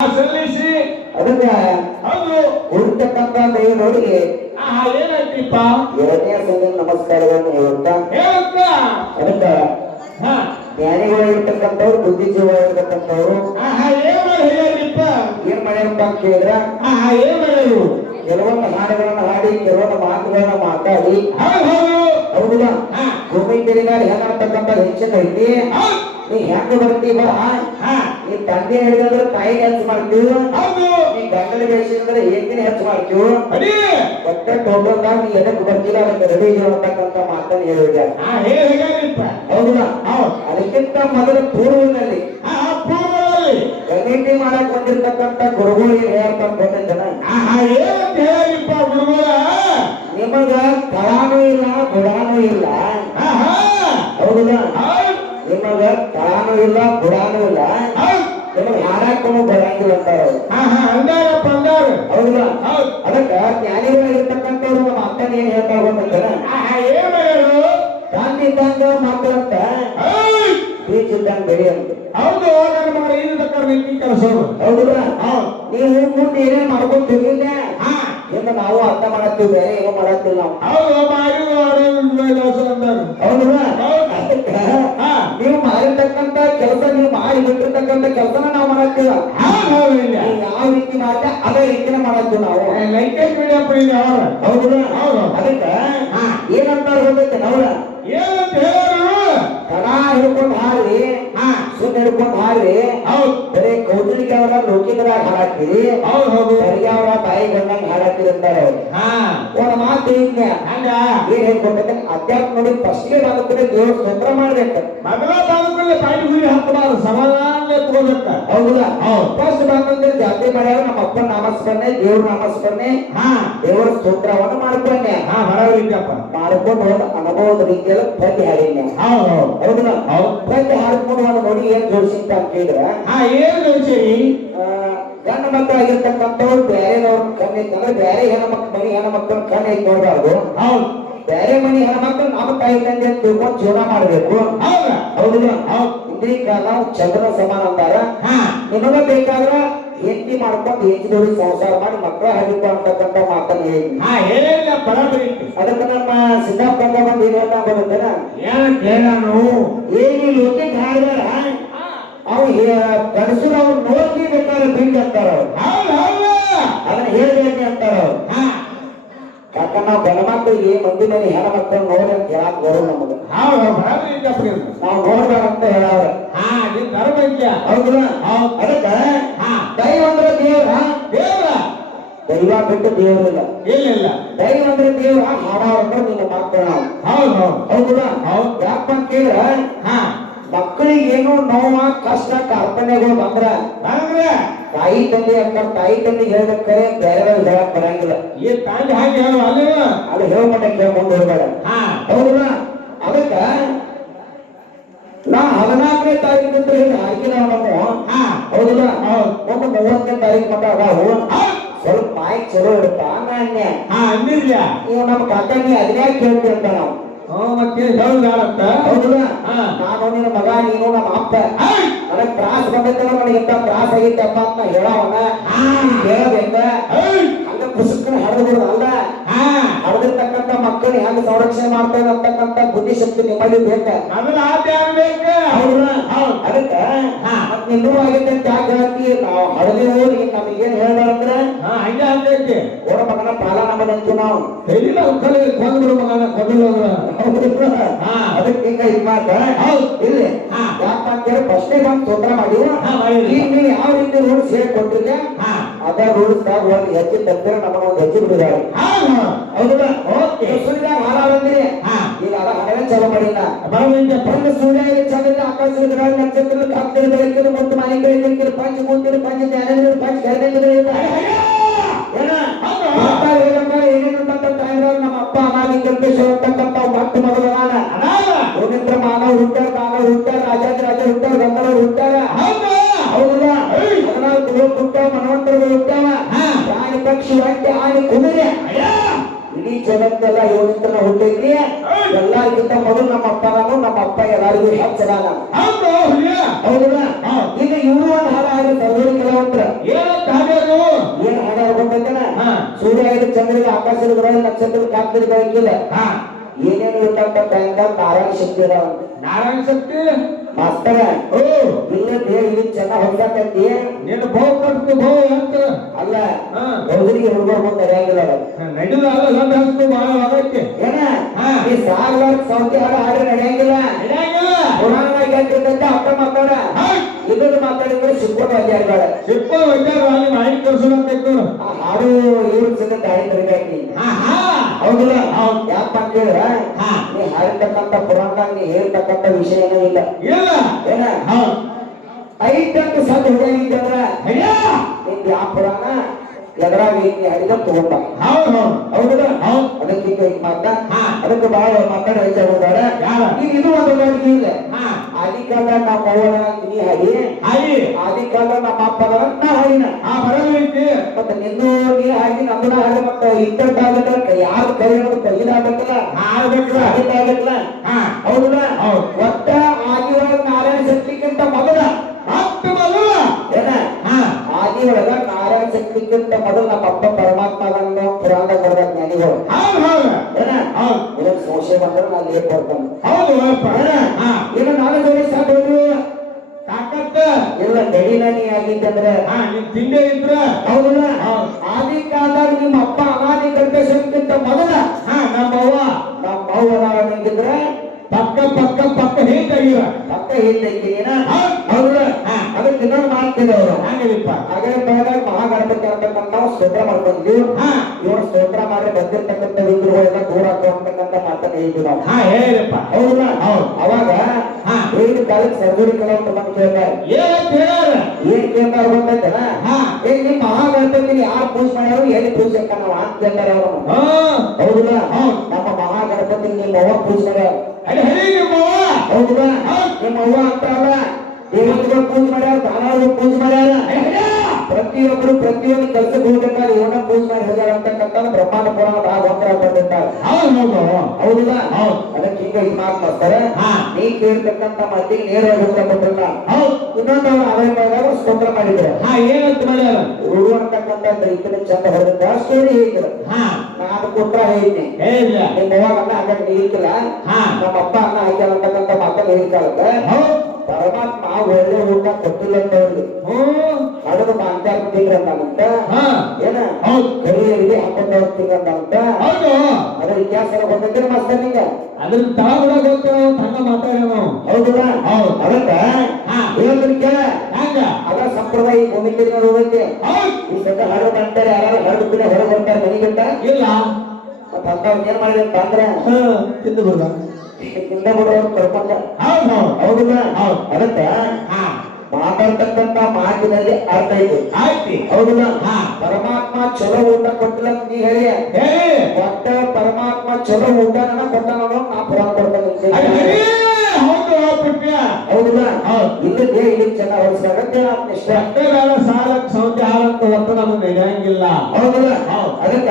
ಸಲ್ಲಿಸಿ ಅದಕ್ಕ ಹೌದು ಉಳಿತಕ್ಕಂತ ದೇವರವರಿಗೆ ಏನಾಯ್ತಿಪ್ಪ ಎರಡನೇ ಸಂಘ ನಮಸ್ಕಾರಗಳನ್ನು ಹೇಳುತ್ತಾ ಹೇಳುತ್ತ ಅದಕ್ಕ ಜ್ಞಾನಿಗಳಾಗಿರ್ತಕ್ಕಂಥವ್ರು ಬುದ್ಧಿಜೀವಿಗಳಿರ್ತಕ್ಕಂಥವ್ರು ಏನ್ ಹೇಳಿಪ್ಪ ಏನ್ ಮಾಡ್ಯಾರಪ್ಪ ಅಂತ ಕೇಳಿದ್ರ ಏನ್ ಮಾಡೋದು ಕೆಲವೊಂದು ಹಾಡುಗಳನ್ನ ಹಾಡಿ ಕೆಲವೊಂದು ಮಾತುಗಳನ್ನ ಮಾತಾಡಿ ಹೌದಲ್ಲ ಭೂಮಿ ತೆರಿಗಾಡಿ ಹೆಂಗಾಡ್ತಕ್ಕಂಥ ಹೆಚ್ಚಿನ ಐತಿ ನೀ ಹೆಂಗ ಬರ್ತೀವ ನೀ ತಂದೆ ಹಿಡಿದ್ರೆ ತಾಯಿ ಹೆಚ್ಚು ಮಾಡ್ತೀವಿ ನೀ ಗಂಡನ ಬೇಸಿದ್ರೆ ಏಕಿನ ಹೆಚ್ಚು ಮಾಡ್ತೀವಿ ಒಟ್ಟ ಟೋಟಲ್ದಾಗ ನೀ ಎದಕ್ಕೆ ಬರ್ತಿಲ್ಲ ಅದಕ್ಕೆ ರೆಡಿ ಅಂತಕ್ಕಂಥ ಮಾತನ್ನು ಹೇಳಿದ್ದಾರೆ ಹೌದಲ್ಲ ಅದಕ್ಕಿಂತ ಮೊದಲ ಪೂರ್ವದಲ್ಲಿ ಕಮಿಟಿ ಮಾಡಕ್ ಬಂದಿರ್ತಕ್ಕಂಥ ಗುರುಗಳು ಏನ್ ಹೇಳ್ತಾರ ಗೊತ್ತಿದ್ದಾನ ನಿಮಗ ತಳಾನೂ ಇಲ್ಲ ಬುಡಾನೂ ಇಲ್ಲ ಹೌದಲ್ಲ ನಿಮಗ ತಳಾನೂ ಇಲ್ಲ ಬುಡಾನೂ ಇಲ್ಲ ನಿಮಗ್ ಹಾಡಾಕೂ ಬರಂಗಿಲ್ಲ ಅಂತಾರ ಹೌದಲ್ಲ ಅದಕ್ಕ ಜ್ಞಾನಿಗಳಾಗಿರ್ತಕ್ಕಂಥವ್ರು ನಮ್ಮ ಅಕ್ಕನ ಏನ್ ಹೇಳ್ತಾರ ಗೊತ್ತಿದ್ದಾನ ಗಾಂಧಿ ಇದ್ದಂಗ ಮಕ್ಕಳಂತ ಬೀಚ್ ಇದ್ದಂಗ ಬೆಳಿ ಅಂತ ಹೌದು ನನ್ನ ಮಗಳ ಕೆಲಸ ಹೌದಲ್ಲ ನೀವು ಮುಂದೆ ಏನೇನ್ ಮಾಡ್ಕೊಂಡ್ ಹೋಗಿಲ್ಲ ಇನ್ನು ನಾವು ಅರ್ಥ ಮಾಡತ್ತೀವಿ ಬೇರೆ ಏನೋ ಮಾಡತ್ತಿಲ್ಲ ನಾವು ಹೌದಲ್ಲ ನೀವು ಮಾಡಿರ್ತಕ್ಕಂತ ಕೆಲಸ ನೀವು ಮಾಡಿ ಬಿಟ್ಟಿರ್ತಕ್ಕಂತ ಕೆಲಸನ ನಾವು ಮಾಡತ್ತೀವ ಯಾವ ರೀತಿ ಮಾಡ್ತಾ ಅದೇ ರೀತಿನ ಮಾಡತ್ತೀವಿ ನಾವು ಹೌದಲ್ಲ ಅದಕ್ಕ ಏನಂತಾರ ಗೊತ್ತೈತೆ ನಾವ್ರ ಏನಂತ ಹೇಳೋಣ ಕಣ ಹಿಡ್ಕೊಂಡು ಹಾರಿ ಸುಮ್ಮನೆ ಹಿಡ್ಕೊಂಡು ಹಾರಿ ಬರೀ ಕೌಟಲಿಗೆ ಅವರ ಲೋಕಿಕರಾಗ ಹಾಡಾಕ್ತೀರಿ ಸರಿಗೆ ಅವರ ತಾಯಿ ಗಂಡಂಗ ಹಾಡಾಕ್ತೀರಿ ಅಂತಾರೆ ಅವ್ರು ಒಂದು ಮಾತು ಹೇಳಿದ್ನ ಏನ್ ಹೇಳ್ಕೊಟ್ಟೆ ಅಧ್ಯಾತ್ಮ ನೋಡಿ ಫಸ್ಟ್ಗೆ ಬಾಲಕರೇ ದೇವ್ರ ಸ್ತೋತ್ರ ಮಾಡ್ಬೇಕು ಮೊದಲ ಬಾಲಕರೇ ತಾಯಿ ಗುರಿ ಹಾಕಬಾರ್ದು ಸಮಾಧಾನ ಎತ್ಕೋಬೇಕ ಹೌದಲ್ಲ ಫಸ್ಟ್ ಬಂದ್ರೆ ಜಾತಿ ಮಾಡ್ಯಾರ ನಮ್ಮ ಅಪ್ಪನ ನಾಮಸ್ಮರಣೆ ದೇವ್ರ ನಾಮಸ್ಮರಣೆ ದೇವರ ಸ್ತೋತ್ರವನ್ನು ಮಾಡ್ಕೊಂಡೆ ಮಾಡ್ಕೊಂಡು ಅನುಭವದ ರೀತಿಯಲ್ಲಿ ಪ್ರತಿ ಹಾಡಿನ ಹೌದಲ್ಲ ಪ್ರತಿ ಹಾಡ್ಕೊಂಡು ಒಂದು ನೋಡಿ ಏನ್ ಜೋಡಿಸಿಂತ ಅಂತ ಕೇಳಿದ್ರ ಏನ್ ಜೋಡಿಸಿರಿ ಗಂಡ ಮಕ್ಕಳಾಗಿರ್ತಕ್ಕಂಥವ್ರು ಬೇರೆದವ್ರ ಕಣ್ಣಿತ್ತಂದ್ರೆ ಬೇರೆ ಹೆಣ್ಮಕ್ಳು ಮನಿ ಹೆಣ್ಮಕ್ಳ ಕಣ್ಣ ಐತಿ ನೋಡ್ಬಾರ್ದು ಬೇರೆ ಮನಿ ಹೆಣ್ಮಕ್ಳು ನಮ್ಮ ತಾಯಿ ತಂದೆ ಅಂತ ತಿಳ್ಕೊಂಡು ಜೀವನ ಮಾಡ್ಬೇಕು ಹೌದಲ್ಲ ಇಂದ್ರಿ ಕಾಲ ಚಂದ್ರ ಸಮಾನ ಅಂತಾರ ನಿಮಗ ಬೇಕಾದ್ರ ಹೆಂಡತಿ ಮಾಡ್ಕೊಂಡು ಹೆಂಚಿದವ್ರಿಗೆ ಸಂಸಾರ ಮಾಡಿ ಮಕ್ಕಳ ಹರಿಕು ಅಂತಕ್ಕಂಥ ಮಾತನ್ನ ಹೇಳಿ ಅದಕ್ಕೆ ನಮ್ಮ ಸಿದ್ದಾಪುರ ಬಂದು ಏನೆಲ್ಲ ಬರುತ್ತೇನ ಏನಿ ಲೋಕಕ್ಕೆ ಹಾಡ್ದಾರ ಅವು ಗಡಸರು ಅವ್ರು ನೋಡ್ಲಿ ಬೇಕಾದ್ರೆ ಬಿಂಡ್ ಅಂತಾರ ಅದನ್ನ ಹೇಳ್ಬೇಕು ಅಂತಾರ ಯಾಕ ನಾವು ಗಣಮಕ್ಕಳಿಗೆ ಮಂದಿ ಮನೆ ಹೆಣ್ಮಕ್ಳು ನೋಡಿ ಅಂತ ಹೇಳಕ್ ಬರೋ ನಮಗ ನಾವು ನೋಡ್ಬೇಕಂತ ಹೇಳವ್ರ ಹೌದಲ್ಲ ಅದಕ್ಕ ದೈವ ಅಂದ್ರೆ ದೇವ್ರ ದೈವ ಬಿಟ್ಟು ದೇವ್ರಿಲ್ಲ ದೈವ ಅಂದ್ರೆ ದೇವ್ರ ಹಾಡಾಡ್ಕೊಂಡು ನಿನ್ನ ಮಕ್ಕಳು ಹೌದಲ್ಲ ಯಾಕಂತ ಕೇಳಿದ್ರ ಮಕ್ಕಳಿಗೆ ಏನೋ ನೋವ ಕಷ್ಟ ಕಾರ್ಪಣ್ಯಗಳು ಬಂದ್ರ ತಾಯಿ ತಂದೆ ಅಂತಾರ ತಾಯಿ ತಂದೆ ಹೇಳ್ಬೇಕಾರೆ ಬೇರೆ ಹೇಳಕ್ ಬರಂಗಿಲ್ಲ ಅದು ಹೇಳ್ಮಟ್ಟಕ್ಕೆ ಮುಂದೆ ಹೋಗ್ಬೇಡ ಹೌದಲ್ಲ ಅದಕ್ಕ ನಾ 14ನೇ ತಾರೀಕು ಅಂತ ಹೇಳಿ ಹಾಕಿನ ನಮ್ಮ ಹೌದಲ್ಲ ಒಂದು 30ನೇ ತಾರೀಕು ಮಟ್ಟ ಅದಾವು ಸ್ವಲ್ಪ ಮಾಹಿತಿ ಚಲೋ ಇರುತ್ತ ನೀವು ನಮ್ಮ ಕಾಕ ನೀ ಅದನ್ನೇ ಕೇಳ್ತೀವಿ ಅಂತ ನಾವು ಹೌದಲ್ಲ ನಾನು ನಿನ್ನ ಮಗ ನೀನು ನಮ್ಮ ಅಪ್ಪ ನನಗ್ ತ್ರಾಸ್ ಬಂದೈತಲ್ಲ ನನಗೆ ಎಂತ ತ್ರಾಸ ಆಗೈತಪ್ಪ ಅಂತ ಹೇಳವನ ಕೇಳಬೇಕ ಹಂಗ ಪುಸ್ತಕನ ಹರಿದು ಅಲ್ಲ ಹರಿದಿರ್ತಕ್ಕಂಥ ಮಕ್ಕಳು ಹೆಂಗ ಸಂರಕ್ಷಣೆ ಮಾಡ್ತೇವೆ ಅಂತಕ್ಕಂಥ ಬುದ್ಧಿಶಕ್ತಿ ನಿಮ್ಮಲ್ಲಿ ಬೇಕ ಅದಕ್ಕ ಮತ್ ನಿನ್ನೂ ಆಗೈತೆ ಅಂತ ಯಾಕೆ ಹೇಳ್ತಿ ನಾವು ಹರಿದೇವು ನೀನ್ ನಮಗೇನ್ ಹೇಳ್ಬಾರಂದ್ರ ಓಡ ಮಗನ ಪಾಲ ನಮ್ಮದಂತು ನಾವು ಅದಕ್ಕೆ ಹಿಂಗ ಇದ್ ಮಾತ ಇಲ್ಲಿ ಯಾಕಂತ ಹೇಳಿ ಫಸ್ಟೇ ಬಂದು ಸ್ತೋತ್ರ ಮಾಡಿವ ಈಗ ನೀವು ಯಾವ ರೀತಿ ರೂಲ್ಸ್ ಹೇಳ್ಕೊಟ್ಟಿಲ್ಲ ಅದ ರೂಲ್ಸ್ ದಾಗ ಒಂದು ಹೆಜ್ಜೆ ತಪ್ಪಿರ ನಮ್ಮನ್ನ ಒಂದು ಹೆಜ್ಜೆ ಬಿಡಿದಾರೆ ಹೌದಲ್ಲ ಸೂರ್ಯದಾಗ ಹಾರ ಬಂದಿರಿ ಈಗ ಅದ ಹಾಡೇ ಚಲೋ ಮಾಡಿಲ್ಲ ಬಂದು ಸೂರ್ಯ ಚಂದ್ರ ಆಕಾಶ ಗ್ರಹ ನಕ್ಷತ್ರ ಕಾಕ್ತಿರ ಬೆಳಕಿನ ಮತ್ತು ಮನೆಗಳಿಗೆ ಪಂಚ ಮೂರ್ತಿರು ಪಂಚ ಜ್ಞಾನೇಂದ್ರ ಪಂಚ ಏನೇನು ನಮ್ಮ ಅಪ್ಪ ಅನಾದಿ ಕಲ್ಪೇಶ್ವರ ಅಂತಕ್ಕಂಥ ಮಟ್ಟು ಮೊದಲಾನ ಗೋವಿಂದ್ರ ಮಾನವ ಹುಟ್ಟಾರ ರಾಜಾಜ ಹುಟ್ಟಾರ ಗಂಧರ್ವ ಹುಟ್ಟಾರ ಹೌದಲ್ಲ 14 ಹುಟ್ಟಾವ ಮನವಂತರು ಹುಟ್ಟಾವ ಪ್ರಾಣಿ ಪಕ್ಷಿ ಒಂಟೆ ಆನೆ ಕುದುರೆ ಇಡೀ ಜಗತ್ತೆಲ್ಲ ಇವನಿಂದ ಹುಟ್ಟೈತಿ ಎಲ್ಲರಿಗಿಂತ ಮೊದಲು ನಮ್ಮ ಅಪ್ಪನಾನು ನಮ್ಮ ಅಪ್ಪ ಎಲ್ಲರಿಗೂ ಹೆಚ್ಚದಾನ ಹೌದು ಹುಲಿಯ ಹೌದಲ್ಲ ಈಗ ಇವರು ಒಂದು ಹಾಡ ಹಾಡಿ ಸರ್ವರಿ ಕೆಲವಂತ್ರ ಏನಂತ ಹಾಡ್ಯಾರು ಏನ್ ಹಾಡ ಹೇಳ್ಕೊಂಡಂತನ ಹಾ ಸೂರ್ಯ ಐದು ಚಂದ್ರಿಗೆ ಆಕಾಶದ ಗ್ರಹ ನಕ್ಷತ್ರದ ಕಾಂತಿಗೆ ಬೆಳಕಿಲ್ಲ ಹಾ ಏನೇನು ಇರ್ತಂತ ಬ್ಯಾಂಕ ನಾರಾಯಣ ಶಕ್ತಿ ಅದಾವಂತ ನಾರಾಯಣ ಶಕ್ತಿ ಮಾಸ್ತರ ಓ ಇಲ್ಲದೆ ಇಲ್ಲಿ ಚೆನ್ನಾಗಿ ಹೊಂದಾಕೈತಿ ನೀನು ಬಹು ಕಟ್ತು ಬಹು ಅಂತ ಅಲ್ಲ ಹಾ ಹೌದ್ರಿಗೆ ಹುಡುಗರು ಮುಂದೆ ನಡೆಯಂಗಿಲ್ಲ ಅವ್ರು. ನಡೆಯುದ ಅಲ್ಲ ಲಂಡ ಹಸ್ತು ಬಹಳ ಆಗೈತಿ ಏನ ಹಾ ಈ ಸಾಗರ್ ಸೌತಿ ಹಾಡು ಹಾಡಿ ನಡೆಯಂಗಿಲ್ಲ ನಡೆಯಂಗಿಲ್ಲ ಪುರಾಣವಾಗಿ ಹಾಕಿರ್ತಂತೆ ಅಪ್ಪ ಮಾತಾಡ ಇದನ್ನು ಮಾತಾಡಿದ್ರೆ ಶಿವಪುರ ಅಧ್ಯಾಯಗಳ ಸಿಪ್ಪ ವಿಚಾರ ಅಲ್ಲಿ ಮಾಡಿ ಕಳ್ಸೋದಂತ ಆ ಹಾಡು ಇವ್ರ ಜೊತೆ ದಾರಿ ತರಬೇಕು ಹಾ ಹಾ ಹೌದಿಲ್ಲ ಹೌದು ಯಾಕ ಕೇಳಿದ್ರ ಹಾ ನೀ ಹಾಡಿರ್ತಕ್ಕಂಥ ಪುರಾಣದಾಗ ನೀ ಹೇಳ್ತಕ್ಕಂಥ ವಿಷಯ ಏನೂ ಇಲ್ಲ ಇಲ್ಲ ಏನ ಹೌದು ಐದಕ್ಕೆ ಸದ್ ಹೊಡೆಯಂಗಿದ್ರ ಅಯ್ಯ ನಿಂದ ಯಾವ ಪುರಾಣ ಎದರಾಗ ನೀ ಹಾಡಿದ ತಗೊಂಡ ಹೌದು ಹೌದು ಹೌದಿಲ್ಲ ಹೌದು ಅದಕ್ಕೆ ಈಗ ಮಾತಾ ಹಾ ಅದಕ್ಕೆ ಬಹಳ ಮಾತಾಡ ಹೇಳ್ತಾರೆ ಯಾರ ಈಗ ಇದು ಒಂದು ಅಡಿಗೆ ಇಲ್ಲ ಹಾ ಆದಿಕಾಲ ನಮ್ಮ ಅವ್ವನ ನೀ ಹಾಡಿ ಹಾಗೆ ಆದಿಕಾಲ ನಮ್ಮ ಅಪ್ಪನ ನಾ ಹಾಡಿನ ಆ ಬರಬೇಕು ಮತ್ತೆ ನಿನ್ನೂ ನೀ ಹಾಡಿ ನಮ್ಮನ್ನ ಹಾಡಿ ಮತ್ತೆ ಇದ್ದಕ್ಕಾಗಲ್ಲ ಯಾರು ಕೈ ಕೈದಾಗಬೇಕಲ್ಲ ಮಾಡ್ಬೇಕಲ್ಲ ಆಗಿದ್ದಾಗಲ್ಲ ಹಾ ಹೌದಲ್ಲ ಹೌದು ಒಟ್ಟ ಆಗಿವಾಗ ನಾರಾಯಣ ಶಕ್ತಿಗಿಂತ ಮೊದಲ ಹತ್ತು ಮೊದಲ ಏನ ಹಾ ಆದಿಯೊಳಗ ನಾರಾಯಣ ಶಕ್ತಿಗಿಂತ ಮೊದಲು ನಮ್ಮ ಅಪ್ಪ ಪರಮಾತ್ಮ ಅದನ್ನು ಪುರಾಣದಾಗ ಬರೆದ ಜ್ಞಾನಿಗಳು ಹೌದು ಹೌದು ಏನ ಹೌದು ಇದಕ್ಕೆ ಸಂಶಯ ಬಂದ್ರೆ ನಾನು ಏನ್ ಕೊಡ್ತಾನೆ ಹೌದು ಅಪ್ಪ ಹಾ ಇನ್ನು ನಾನು ಜೋಡಿ ಸಾಧ್ಯ ತಾಕತ್ತ ಇಲ್ಲ ಗಡಿನ ನೀ ಆಗಿದ್ದಂದ್ರೆ ಹಾ ನಿನ್ ತಿಂಡಿ ಇದ್ರ ಹೌದಲ್ಲ ಹೌದು ಆದಿ ಕಾಲದಾಗ ನಿಮ್ಮ ಅಪ್ಪ ಅನಾದಿ ಗರ್ಭಶಕ್ತಿಗಿಂತ ಮೊದಲ ಹಾ ನಮ್ಮವ್ವ ನಮ್ಮ ಅವ್ವ ನಿಂಗಿದ್ರೆ ಪಕ್ಕ ಪಕ್ಕ ಪಕ್ಕ ಹೇಗಿರ ಪಕ್ಕ ಹೇಳ್ತೈತಿ ನೀನ ಹೌದು ಹೌದಲ್ಲ ಹಾ ಅದಕ್ಕೆ ಇನ್ನೊಂದು ಮಾಡ್ತಿದ್ದವ್ರು ಹಂಗಿಲ್ಲಪ್ಪ ಹಾಗೆ ಬೆಳಗಾವಿ ಮಹಾಗಣಪತಿ ಅಂತಕ್ಕಂಥ ನಾವು ಸ್ತೋತ್ರ ಮಾಡ್ಕೊಂಡ್ವಿ ಹಾ ಇವ್ರು ಸ್ತೋತ್ರ ಮಾಡಿ ಬಂದಿರ್ತಕ್ಕಂಥ ವಿಗ್ರಹಗಳೆಲ್ಲ ದೂರ ಹಾಕೋಅಂತಕ್ಕಂಥ ಮಾತನ್ನ ಹೇಳಿದ್ವಿ ನಾವು ಹಾ ಹೇಳಿರಪ್ಪ ಹೌದಲ್ಲ ಹೌದು ಅವಾಗ ಹಾ ಈಗಿನ ಕಾಲಕ್ಕೆ ಸರ್ಜರಿ ಕೆಲವೊಂದು ಬಂದು ಕೇಳ್ತಾರೆ ಏನಂತ ಹೇಳ್ಯಾರ ಏನ್ ಕೇಳ್ತಾರೆ ಗೊತ್ತೈತನ ಹಾ ಏ ನಿಮ್ ಮಹಾಗಣಪತಿನ ಯಾರು ಪೂಜೆ ಮಾಡ್ಯಾರು ಎಲ್ಲಿ ಪೂಜೆ ನಾವು ಅಂತ ಕೇಳ್ತಾರೆ ಅವರು ಹಾ ಹೌದಲ್ಲ ಹೌದು ನಮ್ಮ ಮಹಾಗಣಪತಿ ನಿಮ್ಮ ಅವ್ವ ಪೂಜೆ ಮಾಡ್ಯಾರ ಅಲ್ಲಿ ಹೇಳಿ ನಿಮ್ಮವ್ವ ಹೌದಲ್ಲ ಹೌದು ನಿಮ್ಮ ಅವ್ವ ಅಂತ ಅಲ್ಲ ದೇವತೆಗಳು ಪೂಜೆ ಮಾಡ್ಯಾರ ದಾನವರು ಪೂಜೆ ಮಾಡ್ಯಾರ ಪ್ರತಿಯೊಬ್ಬರು ಪ್ರತಿಯೊಂದು ಕೆಲಸಕ್ಕೆ ಹೋಗ್ಬೇಕಾದ್ರೆ ಇವನ್ನ ಪೂಜೆ ಮಾಡಿ ಹೋಗ್ಯಾರ ಅಂತಕ್ಕಂಥ ಬ್ರಹ್ಮಾಂಡ ಪುರಾಣದ ಒಂದರ ಬಂದಿರ್ತಾರೆ ಹೌದು ಹೌದು ಹೌದಲ್ಲ ಹೌದು ಅದಕ್ಕೆ ಈಗ ಇದು ಮಾತು ಮಾಡ್ತಾರೆ ಹಾ ನೀ ಕೇಳ್ತಕ್ಕಂಥ ಮಾತಿಗೆ ನೇರವಾಗಿ ಉತ್ತರ ಕೊಟ್ಟಿಲ್ಲ ಹೌದು ಇನ್ನೊಂದು ಅವರು ಆದಾಯ ಸ್ತೋತ್ರ ಮಾಡಿದ್ರು ಹಾ ಏನಂತ ಮಾಡ್ಯಾರ ಉರು ಅಂತಕ್ಕಂಥ ರೈತನ ಚಂದ ಹೊಡೆದ ಸ್ಟೋರಿ ಹೇಳಿದ್ರು ಹಾ ನಾನು ಉತ್ತರ ಹೇಳಿದ್ನಿ ಹೇಳಿಲ್ಲ ನಿಮ್ಮ ಅವ್ವಾಗ ಅನ್ನ ಹಾಕಕ್ ನೀರಿಕ್ಕಿಲ್ಲ ಹಾ ನಮ್ಮ ಅಪ್ಪ ಅನ್ನ ಹಾಕ್ಯಾರ ಅಂತಕ್ಕಂಥ ಮಾತನ್ನ ಹೇಳ್ತಾರಲ್ಲ ಹೌದು ಪರಮಾತ್ಮ ಒಳ್ಳೆ ಊಟ ಕೊಟ್ಟಿಲ್ಲ ಅಂತ ಅವ್ರಿಗೆ ಹ್ಮ್ ಹಡದು ಮಾಂತ್ಯಾರ ತಿಂಗ್ರಂತ ಹಾ ಏನ ಹೌದು ಕರಿಯರಿಗೆ ಹಾಕೊಂಡವ್ರು ತಿಂಗ್ರಂತ ಹೌದು ಅದ್ರ ಇತಿಹಾಸ ಗೊತ್ತಿದ್ರೆ ಮಾಸ್ತರ್ ನಿಂಗ ಅದ್ರ ತಳಗಡ ಗೊತ್ತ ಹಂಗ ಮಾತಾಡ ನಾವು ಹೌದಲ್ಲ ಹೌದು ಅದಕ್ಕ ಹಾ ಹೇಳ್ತೀನಿ ಕೇಳ ಹಂಗ ಅದ ಸಂಪ್ರದಾಯ ಭೂಮಿ ತಿರುಗಿ ಹೋಗೈತೆ ಹೌದು ಈ ಸದ್ಯ ಹರಡು ಮಾಡ್ತಾರೆ ಯಾರು ಹರಡು ಕೂಡ ಹೊರಗೆ ಬರ್ತಾರೆ ಮನೆಗಿಂತ ಇಲ್ಲ ಮತ್ತೆ ಅಂತವ್ರು ಏನ್ ಮಾಡಿದ್ರೆ ಅಂದ್ರೆ ತಿಂದು ಬಿಡುವ ಹಿಂದೆ ಬಿಡೋರು ಕರ್ಕೊಂಡ ಹೌದು ಹೌದು ಹೌದಲ್ಲ ಹೌದು ಅದಕ್ಕ ಹಾ ಮಾತಾಡ್ತಕ್ಕಂತ ಮಾತಿನಲ್ಲಿ ಅರ್ಥ ಐತಿ ಆಯ್ತಿ ಹೌದಲ್ಲ ಹಾ ಪರಮಾತ್ಮ ಚಲೋ ಊಟ ಕೊಟ್ಟಿಲ್ಲ ಅಂತ ನೀ ಹೇಳಿ ಹೇಳಿ ಒಟ್ಟ ಪರಮಾತ್ಮ ಚಲೋ ಊಟ ಕೊಟ್ಟಾನ ನಾ ಪುರಾಣ ಕೊಡ್ತೇನೆ ಹೌದು ಪುಟ್ಯ ಹೌದಲ್ಲ ಹೌದು ಇಲ್ಲದೆ ಇಲ್ಲಿ ಚೆನ್ನಾಗಿ ಹೊಲಿಸಾಗತ್ತೆ ಆತ್ಮ ಇಷ್ಟ ಎಷ್ಟೇಗಾಲ ಸಾಲಕ್ಕೆ ಸೌಂದಿ ಹಾಲಂತ ಒಟ್ಟು ನಮಗೆ ನಡೆಯಂಗಿಲ್ಲ ಹೌದಲ್ಲ ಹೌದು ಅದಕ್ಕ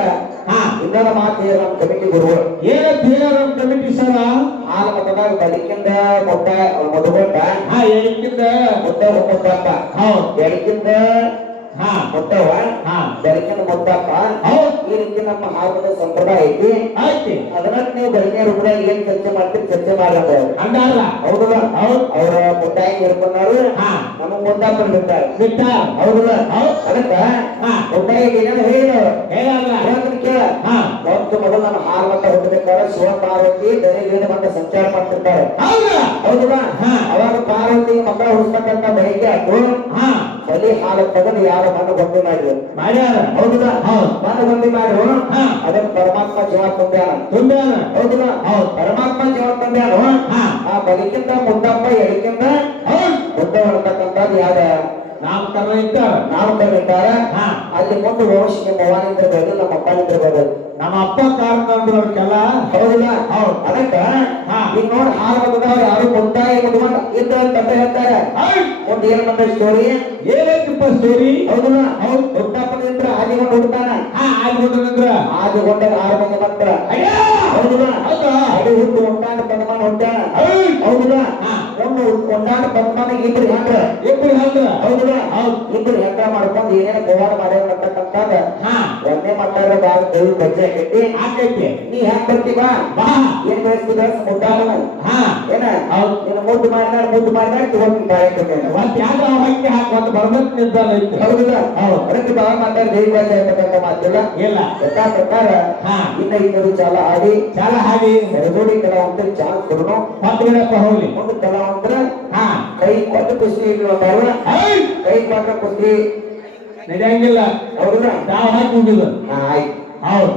ಹಾ ಇನ್ನೊಂದು ಮಾತು ಹೇಳಿ ನಮ್ಮ ಕಮಿಟಿ ಗುರುಗಳು ಏನಂತ ಹೇಳ್ಯಾರ ಕಮಿಟಿ ಸರ ಹಾಲ ಮತದಾಗ ಬದುಕಿಂದ ಮೊಟ್ಟ ಮದುಗೊಂಡ ಹಾ ಏನಕ್ಕಿಂತ ಮುದ್ದ ಮುದ್ದಪ್ಪ ಹೌದು ಬೆಳಕಿಂದ ಹಾ ಮುದ್ದವ ಹಾ ಬೆಳಕಿನ ಮುದ್ದಪ್ಪ ಹೌದು ಈ ರೀತಿ ನಮ್ಮ ಹಾಲದ ಸಂಪ್ರದಾಯ ಐತಿ ಆಯ್ತಿ ಅದನ್ನ ನೀವು ಬೆಳಗ್ಗೆ ರೂಪದಾಗ ಏನ್ ಚರ್ಚೆ ಮಾಡ್ತೀರಿ ಚರ್ಚೆ ಮಾಡ್ಲಂತ ಅಂದಾರ ಹೌದಲ್ಲ ಹೌದು ಅವರ ಮುದ್ದಾಯಿ ಇರ್ಕೊಂಡಾರು ಹಾ ನಮ್ಮ ಮುದ್ದಪ್ಪನ್ ಬಿಟ್ಟಾರ ಬಿಟ್ಟ ಹೌದಲ್ಲ ಹೌದು ಅದಕ್ಕ ಹಾ ಮುದ್ದಾಯಿಗೆ ಏನೇನು ಹೇಳಿದವರು ಹೇಳಲ್ಲ ಹೇಳ್ತೀನಿ ಕೇಳ ಹಾ ಮೊತ್ತ ಮೊದಲು ನಮ್ಮ ಹಾಲು ಮಟ್ಟ ಹುಟ್ಟಬೇಕಾದ್ರೆ ಶಿವ ಪಾರ್ವತಿ ದೈವೀನ ಮಟ್ಟ ಸಂಚಾರ ಮಾಡ್ತಿರ್ತಾರೆ ಹೌದಾ ಹೌದಲ್ಲ ಹಾ ಅವಾಗ ಪಾರ್ವತಿ ಮಕ್ಕಳ ಹುಡ್ಸ್ತಕ್ಕಂತ ಬಯಕೆ ಆಯ್ತು ಹಾ ಬಲಿ ಹಾಲು ತಗೊಂಡು ಯಾರ ಮಣ್ಣು ಗೊಂಬೆ ಮಾಡಿದ್ರು ಮಾಡ್ಯಾರ ಹೌದಲ್ಲ ಹೌದು ಮಣ್ಣು ಗೊಂಬೆ ಮಾಡ್ರು ಹಾ ಅದಕ್ಕೆ ಪರಮಾತ್ಮ ಜೀವ ತುಂಬ್ಯಾನ ತುಂಬ್ಯಾನ ಹೌದಲ್ಲ ಹೌದು ಪರಮಾತ್ಮ ಜೀವ ತುಂಬ್ಯಾನು ಹಾ ಆ ಬಲಿಕಿಂದ ಮುದ್ದಪ್ಪ ಎಡಕಿಂದ ಹೌದು ಮುದ್ದ ಹೊಡ್ತಕ್ಕಂಥದ್ದು ಯಾರ ನಾಮಕರಣ ಇದ್ದಾರ ನಾವು ಕರೀತಾರ ಹಾ ಅಲ್ಲಿ ಮುಂದೆ ವಂಶಕ್ಕೆ ಮವಾನಿಂದ್ರ ಬರೋದು ನಮ್ಮ ಅಪ್ಪನಿಂದ್ರ ಬರೋದು ನಮ್ಮ ಅಪ್ಪ ಕಾರಣಂದ್ರು ಅವ್ರಿಗೆಲ್ಲ ಹೌದಲ್ಲ ಹೌದು ಅದಕ್ಕ ಹಾ ಈಗ ನೋಡಿ ಹಾಲು ಬಂದದವ್ರು ಯಾರು ಮುದ್ದಾಯಿ ಮುದ್ಕೊಂಡು ಇದ್ದ ಅಂತ ಹೇಳ್ತಾರೆ ಹೌದು ಮುಂದೆ ಏನ್ ಬಂದ ಸ್ಟೋರಿ ಏನೈತಿಪ್ಪ ಸ್ಟೋರಿ ಹೌದಲ್ಲ ಹೌದು ಮುದ್ದಪ್ಪನಿಂದ್ರ ಆದಿಗೊಂಡು ಹುಡ್ತಾನ ಹಾ ಆಗ್ಬಿಟ್ರಂದ್ರ ಆದಿ ಗೊಂಡಾಗ 6 ಮಂದಿ ಮಕ್ಕಳ ಹೌದಾ ಅಡಿ ಹುಟ್ಟು ಒಂದಾಣ ಪದ್ಮಾನ ಹೊಂಟಾಣ ಹೌದಾ ಒಂದಾಣ ಪದ್ಮಾನಿಗೆ ಇಬ್ರು ಹೆಂಡ್ರ ಹೌದಾ ಇಬ್ರು ಹೆಂಡ್ರ ಮಾಡ್ಕೊಂಡು ಏನೇನು ಪವಾಡ ಮಾಡ್ಯಾರ ಅಂತಕ್ಕಂತಾಗ ಒಂದೇ ಮಾತಾಡ ಬಾಳ ದೇವ್ರ ಬಜ್ಜೆ ಆಕೈತಿ ನೀ ಹೆಂಗ್ ಬರ್ತೀವ ಏನ್ ಬೆಳೆಸ್ತೀವ ಮುದ್ದಾಳ ಏನ ನೀನು ಮುದ್ದು ಮಾಡಿದಾಗ ತಗೊಂಡು ಹೌದಾ ಅದಕ್ಕೆ ಬಾಳ ಮಾತಾಡ ದೇವ್ರ ಬಜ್ಜೆ ಅಂತಕ್ಕಂಥ ಮಾತಿಲ್ಲ ಯಥಾ ಪ್ರಕಾರ ಇನ್ನ ಇನ್ನೊಂದು ಚಾಲ ಹಾಡಿ ಸರಗೋಡಿ ಕಲಾವಂತರಿಗೆ ಚಾನ್ಸ್ ಕೊಡೋಣ ಹೋಗ್ಲಿ ಒಂದು ಕಲಾವಂತರ ಕೈ ಕೊಟ್ಟು ಖುಷಿ ಇಲ್ಲ ಕೈ ಕೊಟ್ಟ ಖುಷಿ ನಡೆಯಂಗಿಲ್ಲ ಹೌದಾ ನಾವು ಹಾಕಿ ಹೋಗಿಲ್ಲ ಆಯ್ತು ಹೌದು